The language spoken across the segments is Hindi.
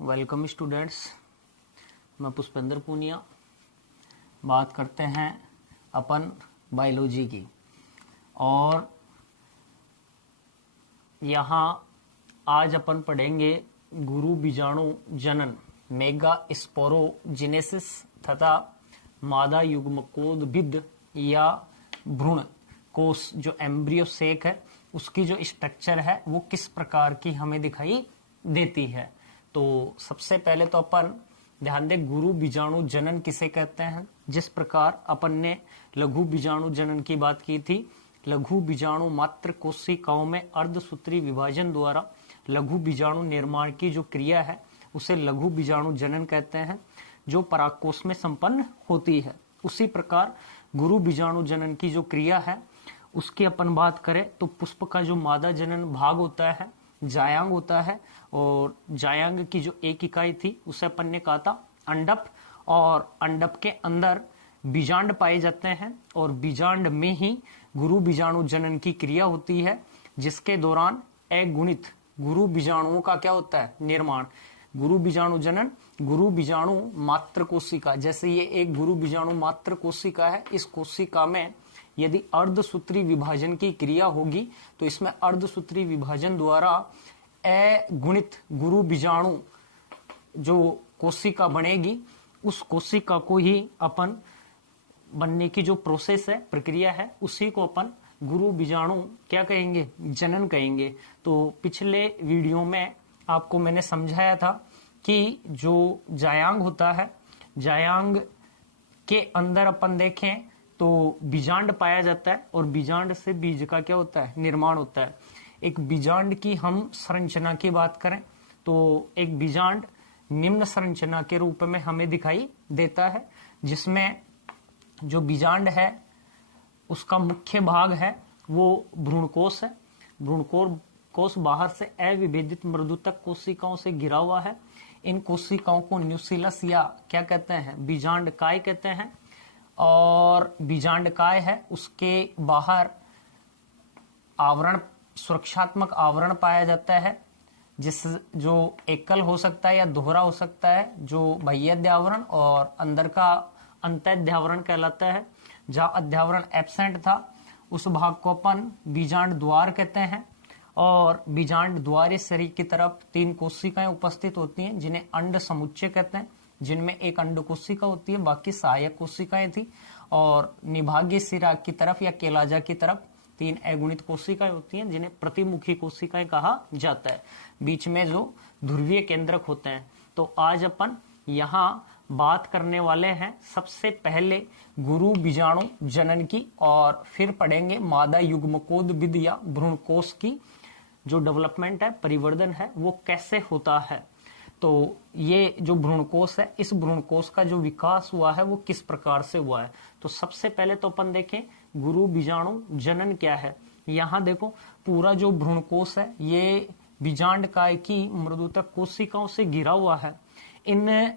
Welcome students. मैं पुष्पेंद्र पूनिया। बात करते हैं अपन बायोलॉजी की, और यहाँ आज अपन पढ़ेंगे गुरु बीजाणु जनन, मेगा स्पोरोजेनेसिस तथा मादा युग्मकोद्भिद या भ्रूण कोष जो एम्ब्रियो सेक है उसकी जो स्ट्रक्चर है वो किस प्रकार की हमें दिखाई देती है। तो सबसे पहले तो अपन ध्यान दें गुरु बीजाणु जनन किसे कहते हैं। जिस प्रकार अपन ने लघु बीजाणु जनन की बात की थी, लघु बीजाणु मात्र कोशिकाओं में अर्धसूत्री विभाजन द्वारा लघु बीजाणु निर्माण की जो क्रिया है उसे लघु बीजाणु जनन कहते हैं, जो परागकोश में संपन्न होती है। उसी प्रकार गुरु बीजाणु जनन की जो क्रिया है उसकी अपन बात करें तो पुष्प का जो मादा जनन भाग होता है जायांग होता है, और जायांग की जो एक इकाई थी उसे अपन ने कहा था अंडप, और अंडप के अंदर बीजांड पाए जाते हैं और बीजांड में ही गुरु बीजाणु जनन की क्रिया होती है, जिसके दौरान अगुणित गुरु बीजाणुओं का क्या होता है निर्माण। गुरु बीजाणु जनन गुरु बीजाणु मात्र कोशिका, जैसे ये एक गुरु बीजाणु मात्र कोशिका है, इस कोशिका में यदि अर्धसूत्री विभाजन की क्रिया होगी तो इसमें अर्धसूत्री विभाजन द्वारा अगुणित गुरु बीजाणु जो कोशिका बनेगी उस कोशिका को ही अपन बनने की जो प्रोसेस है प्रक्रिया है उसी को अपन गुरु बीजाणु क्या कहेंगे जनन कहेंगे। तो पिछले वीडियो में आपको मैंने समझाया था कि जो जायांग होता है, जायांग के अंदर अपन देखें तो बीजांड पाया जाता है और बीजांड से बीज का क्या होता है निर्माण होता है। एक बीजांड की हम संरचना की बात करें तो एक बीजांड निम्न संरचना के रूप में हमें दिखाई देता है, जिसमें जो बीजांड है उसका मुख्य भाग है वो भ्रूणकोश है। भ्रूणकोश बाहर से अविभेदित मृदुतक कोशिकाओं से घिरा हुआ है। इन कोशिकाओं को न्यूक्लियस या क्या कहते हैं बीजांड काय कहते हैं, और बीजांड काय है उसके बाहर आवरण सुरक्षात्मक आवरण पाया जाता है, जिस जो एकल हो सकता है या दोहरा हो सकता है, जो बाह्य आवरण और अंदर का अंतःध्यावरण कहलाता है। जहां अध्यावरण एब्सेंट था उस भाग को अपन बीजांड द्वार कहते हैं, और बीजांड द्वार शरीर की तरफ 3 कोशिकाएं उपस्थित होती हैं जिन्हें अंड समुच्चय कहते हैं, जिनमें एक अंड कोशिका होती है, बाकी सहायक कोशिकाएं थी, और निभागीय सिरा की तरफ या केलाजा की तरफ 3 अगुणित कोशिकाएं होती हैं जिन्हें प्रतिमुखी कोशिकाएं कहा जाता है। बीच में जो ध्रुवीय केंद्रक होते हैं। तो आज अपन यहाँ बात करने वाले हैं सबसे पहले गुरु बीजाणु जनन की, और फिर पढ़ेंगे मादा युग्मकोद्भिद या भ्रूणकोश की जो डेवलपमेंट है परिवर्धन है वो कैसे होता है। तो ये जो भ्रूणकोश है इस भ्रूणकोश का जो विकास हुआ है वो किस प्रकार से हुआ है। तो सबसे पहले तो अपन देखें गुरु बीजाणु जनन क्या है। यहाँ देखो पूरा जो भ्रूणकोश है ये बीजांड काय की मृदुतक कोशिकाओं से घिरा हुआ है। इन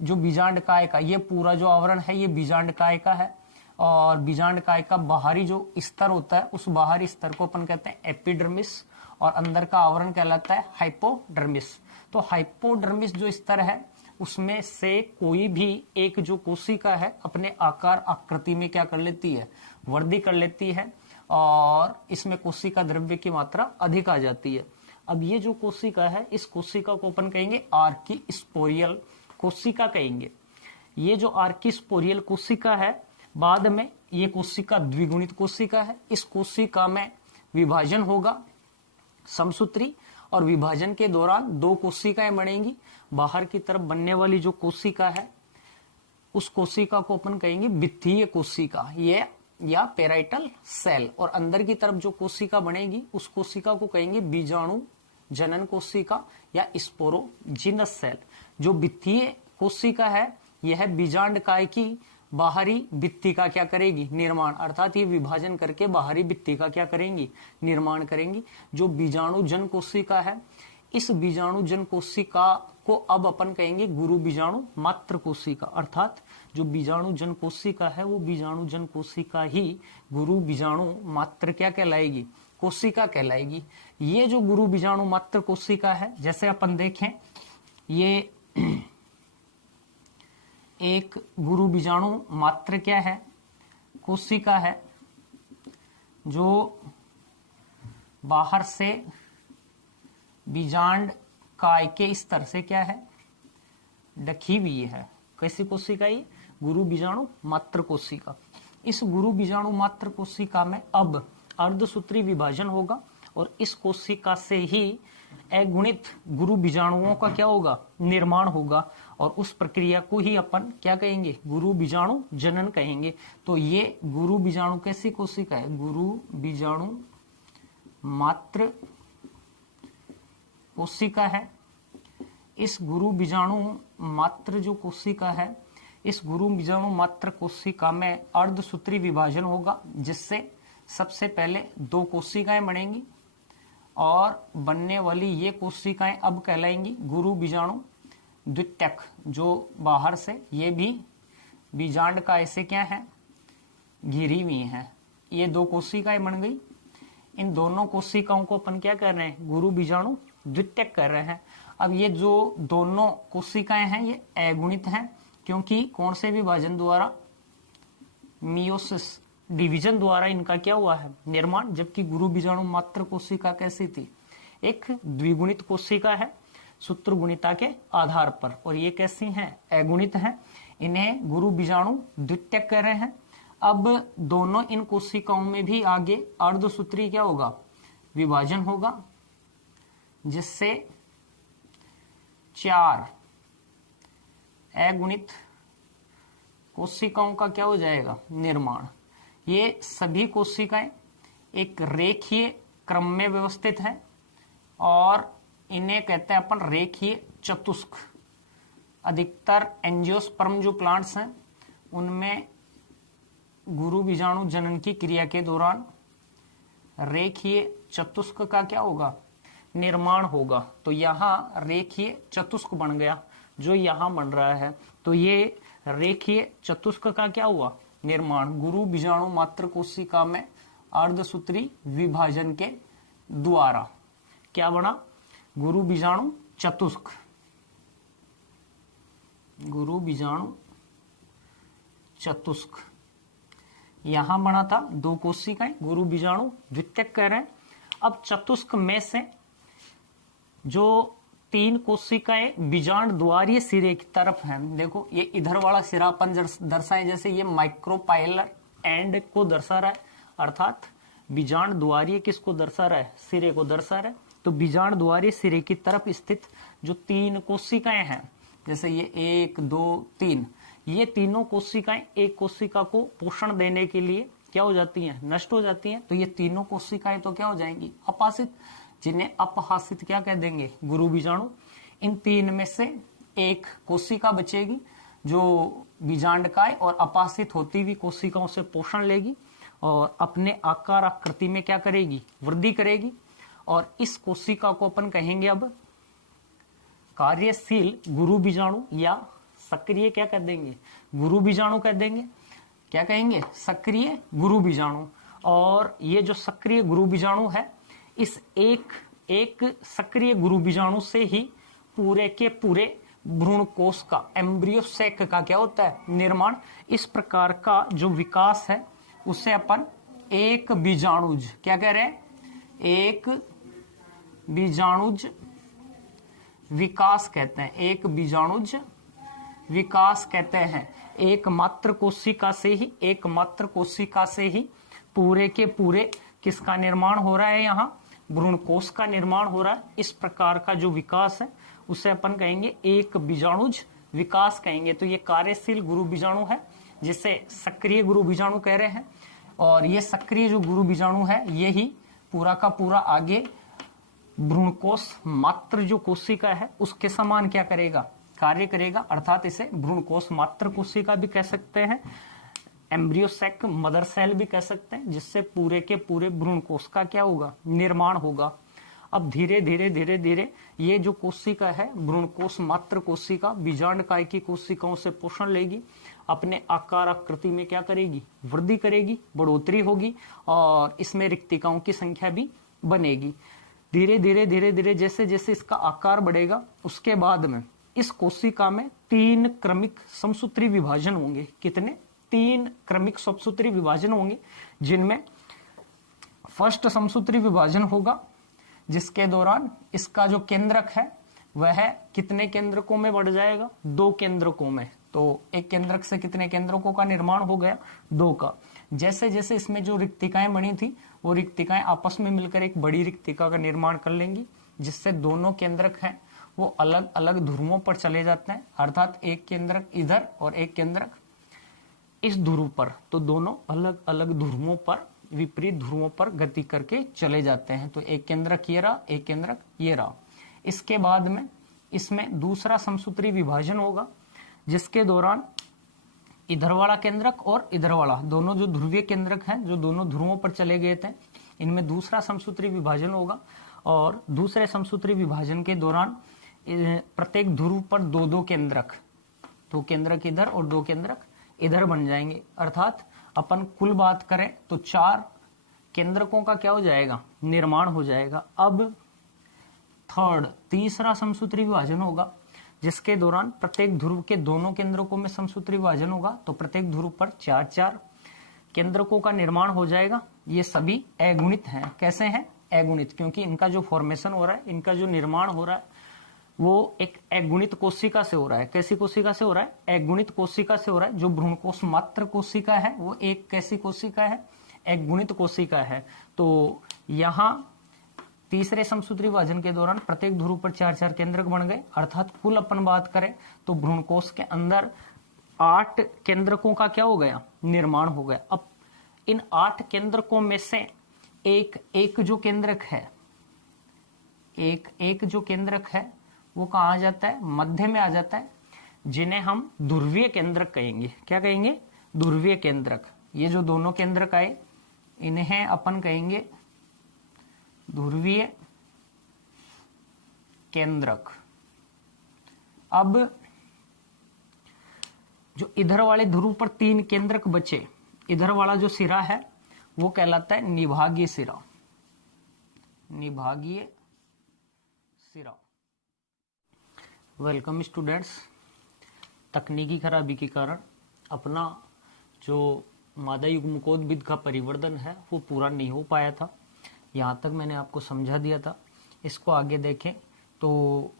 जो बीजांड काय का ये पूरा जो आवरण है ये बीजांड काय का है, और बीजांड काय का बाहरी जो स्तर होता है उस बाहरी स्तर को अपन कहते हैं एपिडर्मिस, और अंदर का आवरण कहलाता है हाइपोडर्मिस। तो हाइपोडर्मिस जो स्तर है उसमें से कोई भी एक जो कोशिका है अपने आकार आकृति में क्या कर लेती है वृद्धि कर लेती है, और इसमें कोशिका द्रव्य की मात्रा अधिक आ जाती है। अब ये जो कोशिका है इस कोशिका को अपन कहेंगे आर्किस्पोरियल कोशिका कहेंगे। ये जो आर्किस्पोरियल कोशिका है बाद में ये कोशिका द्विगुणित कोशिका है। इस कोशिका में विभाजन होगा समसूत्री, और विभाजन के दौरान 2 कोशिकाएं बनेंगी। बाहर की तरफ बनने वाली जो कोशिका है उस कोशिका को अपन कहेंगे वित्तीय कोशिका ये या पेराइटल सेल, और अंदर की तरफ जो कोशिका बनेगी उस कोशिका को कहेंगे बीजाणु जनन कोशिका या स्पोरोजिनस सेल। जो वित्तीय कोशिका है यह बीजांड काय की बाहरी भित्ति का क्या करेगी निर्माण, अर्थात ये विभाजन करके बाहरी भित्ति का क्या करेंगी निर्माण करेंगी। जो बीजाणु जन कोशिका है इस बीजाणु जन कोशिका को अब अपन कहेंगे गुरु बीजाणु मात्र कोशिका, अर्थात जो बीजाणु जन कोशिका है वो बीजाणु जन कोशिका ही गुरु बीजाणु मात्र क्या कहलाएगी कोशिका कहलाएगी। ये जो गुरु बीजाणु मात्र कोशिका है जैसे अपन देखें ये एक गुरु बीजाणु मात्र क्या है, कोशिका है, जो बाहर से बीजांड काय के स्तर से क्या है, ढकी हुई है। कैसी कोशिका ये, गुरु बीजाणु मात्र कोशिका। इस गुरु बीजाणु मात्र कोशिका में अब अर्धसूत्री विभाजन होगा और इस कोशिका से ही अगुणित गुरु बीजाणुओं का क्या होगा, निर्माण होगा, और उस प्रक्रिया को ही अपन क्या कहेंगे, गुरु बीजाणु जनन कहेंगे। तो ये गुरु बीजाणु कैसी कोशिका है, गुरु बीजाणु मात्र कोशिका है। इस गुरु बीजाणु मात्र जो कोशिका है, इस गुरु बीजाणु मात्र कोशिका में अर्धसूत्री विभाजन होगा, जिससे सबसे पहले 2 कोशिकाएं बनेंगी और बनने वाली ये कोशिकाएं अब कहलाएंगी गुरु बीजाणु द्वितीयक, जो बाहर से ये भी बीजांड का ऐसे क्या है, घिरी हुई है। ये 2 कोशिकाएं बन गई। इन दोनों कोशिकाओं को अपन क्या कर रहे हैं, गुरु बीजाणु द्वितीयक कर रहे हैं। अब ये जो दोनों कोशिकाएं हैं ये अगुणित हैं, क्योंकि कौन से विभाजन द्वारा, मियोसिस डिवीजन द्वारा इनका क्या हुआ है, निर्माण। जबकि गुरु बीजाणु मात्र कोशिका कैसी थी, एक द्विगुणित कोशिका है सूत्र गुणिता के आधार पर, और ये कैसी हैं, अगुणित हैं। इन्हें गुरु बीजाणु द्वितीयक कह रहे हैं। अब दोनों इन कोशिकाओं में भी आगे अर्धसूत्री क्या होगा, विभाजन होगा, जिससे 4 अगुणित कोशिकाओं का क्या हो जाएगा, निर्माण। ये सभी कोशिकाएं एक रेखीय क्रम में व्यवस्थित है और इन्हें कहते हैं अपन रेखीय चतुष्क। अधिकतर एंजियोस्पर्म जो प्लांट्स हैं उनमें गुरु बीजाणु जनन की क्रिया के दौरान रेखीय चतुष्क का क्या होगा, निर्माण होगा। तो यहाँ रेखीय चतुष्क बन गया जो यहाँ बन रहा है। तो ये रेखीय चतुष्क का क्या हुआ, निर्माण, गुरु बीजाणु मात्र कोशिका में अर्धसूत्री विभाजन के द्वारा क्या बना, गुरु बीजाणु चतुष्क। गुरु बीजाणु चतुष्क यहां बना था, 2 कोशिकाएं, गुरु बीजाणु द्वितीयक कह रहे हैं। अब चतुष्क में से जो 3 कोशिकाएं बीजांड द्वारीय सिरे की तरफ हैं, देखो ये इधर वाला सिरा अपन दर्शाए, जैसे ये माइक्रोपाइलर एंड को दर्शा रहा है, अर्थात बीजांड द्वारीय किसको दर्शा रहा है, सिरे को दर्शा रहा है। तो बीजांड द्वारीय सिरे की तरफ स्थित जो 3 कोशिकाएं हैं, जैसे ये 1 2 3, ये तीनों कोशिकाएं एक कोशिका को पोषण देने के लिए क्या हो जाती हैं, नष्ट हो जाती हैं। तो ये तीनों कोशिकाएं तो क्या हो जाएंगी, अपासित, जिन्हें अपहासित क्या कह देंगे, गुरु बीजाणु। इन 3 में से एक कोशिका बचेगी जो बीजांडकाय और अपासित होती हुई कोशिकाओं से पोषण लेगी और अपने आकार आकृति में क्या करेगी, वृद्धि करेगी। और इस कोशिका को अपन कहेंगे अब कार्यशील गुरु बीजाणु, या सक्रिय क्या कह देंगे, गुरु बीजाणु कह देंगे। क्या कहेंगे, सक्रिय गुरु बीजाणु। और ये जो सक्रिय गुरु बीजाणु है, इस एक सक्रिय गुरु बीजाणु से ही पूरे के पूरे भ्रूण कोश का, एम्ब्रियो सेक का क्या होता है, निर्माण। इस प्रकार का जो विकास है उसे अपन एक बीजाणुज क्या कह रहे हैं, एक बीजाणुज विकास कहते हैं, एक बीजाणुज विकास कहते हैं। एकमात्र कोशिका से ही पूरे के पूरे किसका निर्माण हो रहा है, यहाँ भ्रूण कोश का निर्माण हो रहा है। इस प्रकार का जो विकास है उसे अपन कहेंगे एक बीजाणुज विकास कहेंगे। तो ये कार्यशील गुरु बीजाणु है जिसे सक्रिय गुरु बीजाणु कह रहे हैं। और ये सक्रिय जो गुरु बीजाणु है ये ही पूरा का पूरा आगे भ्रूणकोश मात्र जो कोशिका है उसके समान क्या करेगा, कार्य करेगा। अर्थात इसे भ्रूणकोश मात्र कोशिका भी कह सकते हैं, एम्ब्रियो सैक मदर सेल भी कह सकते हैं, जिससे पूरे के पूरे भ्रूणकोश का क्या होगा, निर्माण होगा। अब धीरे धीरे ये जो कोशिका है भ्रूणकोश मात्र कोशिका बीजांडकाय की कोशिकाओं से पोषण लेगी, अपने आकार आकृति में क्या करेगी, वृद्धि करेगी, बढ़ोतरी होगी और इसमें रिक्तिकाओं की संख्या भी बनेगी। धीरे धीरे धीरे धीरे जैसे जैसे इसका आकार बढ़ेगा, उसके बाद में इस कोशिका में 3 क्रमिक समसूत्री विभाजन होंगे। कितने? 3 क्रमिक समसूत्री विभाजन होंगे, जिनमें फर्स्ट समसूत्री विभाजन होगा, जिसके दौरान इसका जो केंद्रक है वह कितने केंद्रकों में बढ़ जाएगा? 2 केंद्रकों में। तो एक केंद्रक से कितने केंद्रकों का निर्माण हो गया? 2 का। जैसे जैसे इसमें जो रिक्तिकाएं बनी थी, वो रिक्तिकाएं आपस में मिलकर एक बड़ी रिक्तिका का निर्माण कर लेंगी, जिससे दोनों केंद्रक हैं वो अलग अलग ध्रुवों पर चले जाते हैं, अर्थात एक केंद्रक इधर और एक केंद्रक इस ध्रुव पर। तो दोनों अलग अलग ध्रुवों पर, विपरीत ध्रुवों पर गति करके चले जाते हैं। तो एक केंद्रक ये रहा, एक केंद्रक ये रहा। इसके बाद में इसमें दूसरा समसूत्री विभाजन होगा, जिसके दौरान इधर वाला केंद्रक और इधर वाला, दोनों जो ध्रुवीय केंद्रक हैं, जो दोनों ध्रुवों पर चले गए थे, इनमें दूसरा समसूत्री विभाजन होगा। और दूसरे समसूत्री विभाजन के दौरान प्रत्येक ध्रुव पर 2-2 केंद्रक, 2 केंद्रक इधर और 2 केंद्रक इधर बन जाएंगे। अर्थात अपन कुल बात करें तो 4 केंद्रकों का क्या हो जाएगा? निर्माण हो जाएगा। अब तीसरा समसूत्री विभाजन होगा, जिसके दौरान प्रत्येक ध्रुव के दोनों केंद्रकों में समसूत्री विभाजन होगा। तो प्रत्येक ध्रुव पर 4-4 केंद्रकों का निर्माण हो जाएगा। ये सभी अगुणित हैं। कैसे हैं? अगुणित, क्योंकि इनका जो फॉर्मेशन हो रहा है, इनका जो निर्माण हो रहा है, वो एक अगुणित कोशिका से हो रहा है। कैसी कोशिका से हो रहा है? अगुणित कोशिका से हो रहा है। जो भ्रूणकोश मात्र कोशिका है, वो एक कैसी कोशिका है? अगुणित कोशिका है। तो यहाँ तीसरे समसूत्री विभाजन के दौरान प्रत्येक ध्रुव पर 4-4 केंद्रक बन गए। अर्थात कुल अपन बात करें तो भ्रूणकोश के अंदर 8 केंद्रकों का क्या हो गया? निर्माण हो गया। अब इन 8 केंद्रकों में से एक जो केंद्रक है, एक जो केंद्रक है वो कहाँ आ जाता है? मध्य में आ जाता है, जिन्हें हम ध्रुवीय केंद्रक कहेंगे। क्या कहेंगे? ध्रुवीय केंद्रक। ये जो दोनों केंद्रक आए, इन्हें अपन कहेंगे ध्रुवीय केंद्रक। अब जो इधर वाले ध्रुव पर 3 केंद्रक बचे, इधर वाला जो सिरा है वो कहलाता है निभागीय सिरा। निभागीय सिरा। Welcome students. तकनीकी खराबी के कारण अपना जो मादा युग्मकोद्भिद का परिवर्धन है वो पूरा नहीं हो पाया था। यहाँ तक मैंने आपको समझा दिया था। इसको आगे देखें तो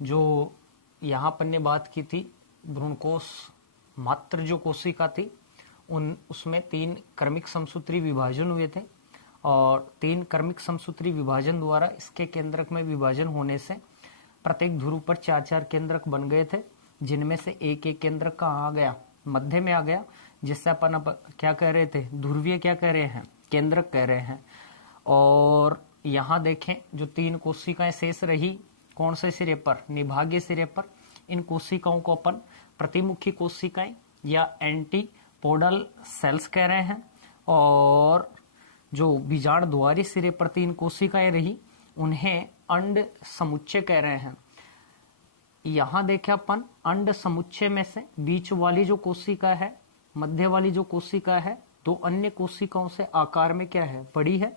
जो यहाँ पर ने बात की थी, भ्रूणकोश मात्र जो कोशिका थी, उसमें 3 क्रमिक समसूत्री विभाजन हुए थे, और 3 क्रमिक समसूत्री विभाजन द्वारा इसके केंद्रक में विभाजन होने से प्रत्येक ध्रुव पर 4-4 केंद्रक बन गए थे, जिनमें से एक केंद्रक कहाँ आ गया? मध्य में आ गया, जिससे अपन अब क्या कह रहे थे? ध्रुवीय क्या कह रहे हैं? केंद्रक कह रहे हैं। और यहाँ देखें जो 3 कोशिकाएं शेष रही, कौन से सिरे पर? निभागीय सिरे पर। इन कोशिकाओं को अपन प्रतिमुखी कोशिकाएं या एंटीपोडल सेल्स कह रहे हैं। और जो बीजांड द्वारी सिरे पर 3 कोशिकाएं रही, उन्हें अंड समुच्चय कह रहे हैं। यहाँ देखें अपन अंड समुच्चय में से बीच वाली जो कोशिका है, मध्य वाली जो कोशिका है, 2 अन्य कोशिकाओं से आकार में क्या है? बड़ी है,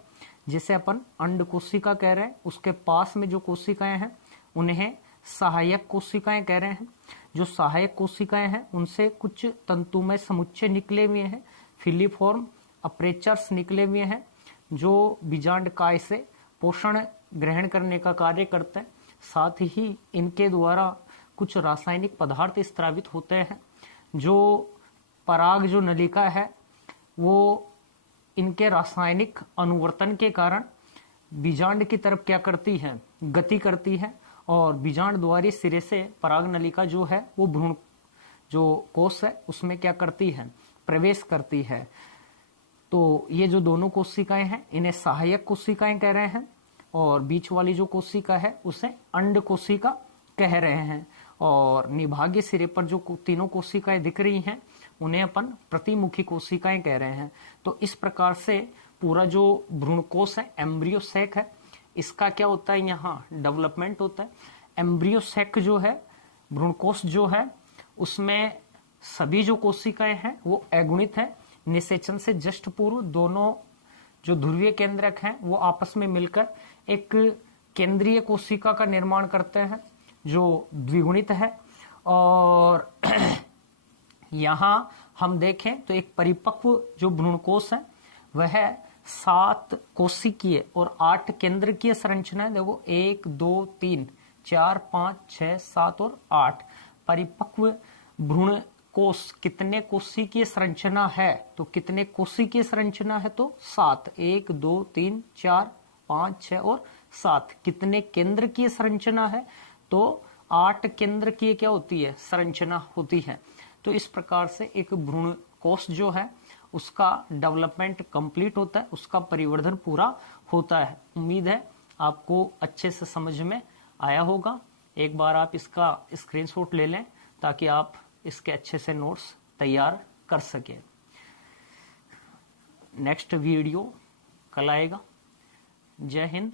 जिसे अपन अंड कोशिका कह रहे हैं। उसके पास में जो कोशिकाएं हैं उन्हें सहायक कोशिकाएं कह रहे हैं। जो सहायक कोशिकाएं हैं उनसे कुछ तंतुमय समुच्चय निकले हुए हैं, फिलीफॉर्म अपर्चर्स निकले हुए हैं, जो बीजांड काय से पोषण ग्रहण करने का कार्य करते हैं। साथ ही इनके द्वारा कुछ रासायनिक पदार्थ स्त्रावित होते हैं। जो पराग जो नलिका है वो इनके रासायनिक अनुवर्तन के कारण बीजांड की तरफ क्या करती है? गति करती है। और बीजांड द्वारी सिरे से पराग नलिका जो है वो भ्रूण जो कोश है उसमें क्या करती है? प्रवेश करती है। तो ये जो दोनों कोशिकाएं हैं इन्हें सहायक कोशिकाएं कह रहे हैं, और बीच वाली जो कोशिका है उसे अंड कोशिका कह रहे हैं। और निभागीय सिरे पर जो 3 कोशिकाएं दिख रही हैं उन्हें अपन प्रतिमुखी कोशिकाएं कह रहे हैं। तो इस प्रकार से पूरा जो भ्रूणकोश है, एम्ब्रियो सैक है, इसका क्या होता है? यहाँ डेवलपमेंट होता है। एम्ब्रियो सैक जो है, भ्रूणकोश जो है, उसमें सभी जो कोशिकाएं हैं वो अगुणित है। निषेचन से जस्ट पूर्व दोनों जो ध्रुवीय केंद्रक हैं वो आपस में मिलकर एक केंद्रीय कोशिका का निर्माण करते हैं जो द्विगुणित है। और यहां हम देखें तो एक परिपक्व जो भ्रूणकोश है वह 7 कोशिकीय और 8 केंद्रकीय संरचना है। देखो 1 2 3 4 5 6 7 और 8 परिपक्व भ्रूण कोश कितने कोशिकीय संरचना है, तो कितने कोशिकीय संरचना है तो 7, 1 2 3 4 5 6 और 7। कितने केंद्र की संरचना है तो 8 केंद्र की क्या होती है संरचना होती है। तो इस प्रकार से एक भ्रूण कोश जो है उसका डेवलपमेंट कंप्लीट होता है, उसका परिवर्धन पूरा होता है। उम्मीद है आपको अच्छे से समझ में आया होगा। एक बार आप इसका स्क्रीनशॉट ले लें ताकि आप इसके अच्छे से नोट्स तैयार कर सकें। नेक्स्ट वीडियो कल आएगा। जय हिंद।